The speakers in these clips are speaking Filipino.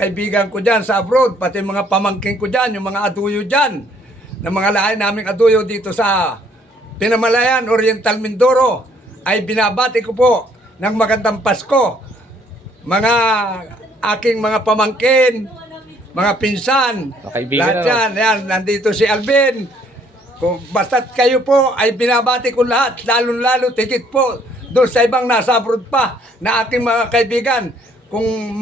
kaibigan ko dyan sa abroad, pati mga pamangkin ko dyan, yung mga aduyo dyan, na mga lahi naming aduyo dito sa Pinamalayan, Oriental Mindoro, ay binabati ko po ng magandang Pasko. Mga aking mga pamangkin, mga pinsan, lahat yan, yan, nandito si Alvin. Kung basta't kayo po ay binabati ko lahat, lalo-lalo tigit po doon sa ibang nasa abroad pa na aking mga kaibigan. Kung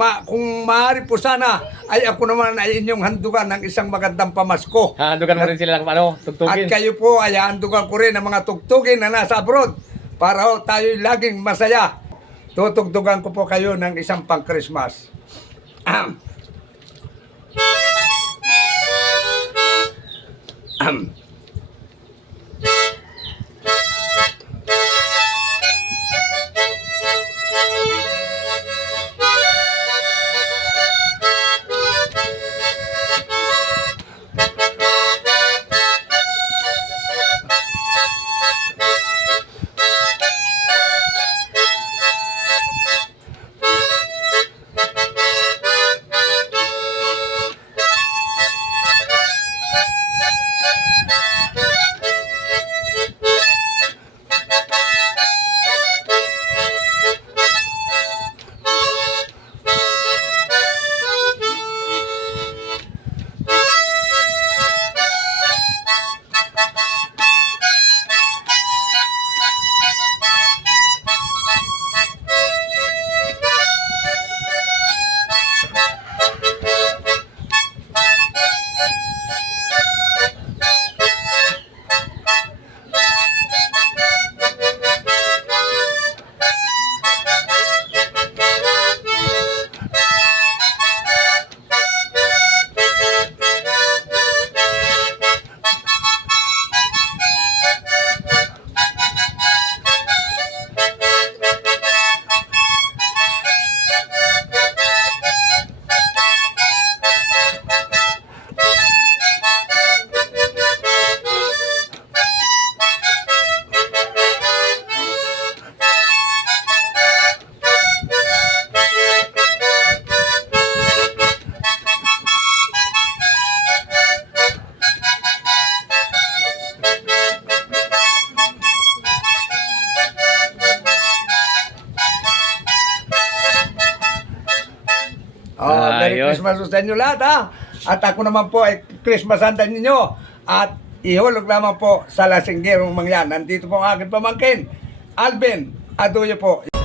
maaari po sana ay ako naman ay inyong handugan ng isang magandang pamasko. Handugan mo rin sila ng tugtugin. At kayo po ay handugan ko rin ng mga tugtugin na nasa abroad para tayo laging masaya. Tutugtugan ko po kayo ng isang pang-Christmas. Merry Christmas sa inyo lahat, ha? At ako naman po ay Christmas handa ninyo. At ihulog lamang po sa lasinggerong mangyan. Nandito po ang aking pamangkin, Alvin Aduyo po.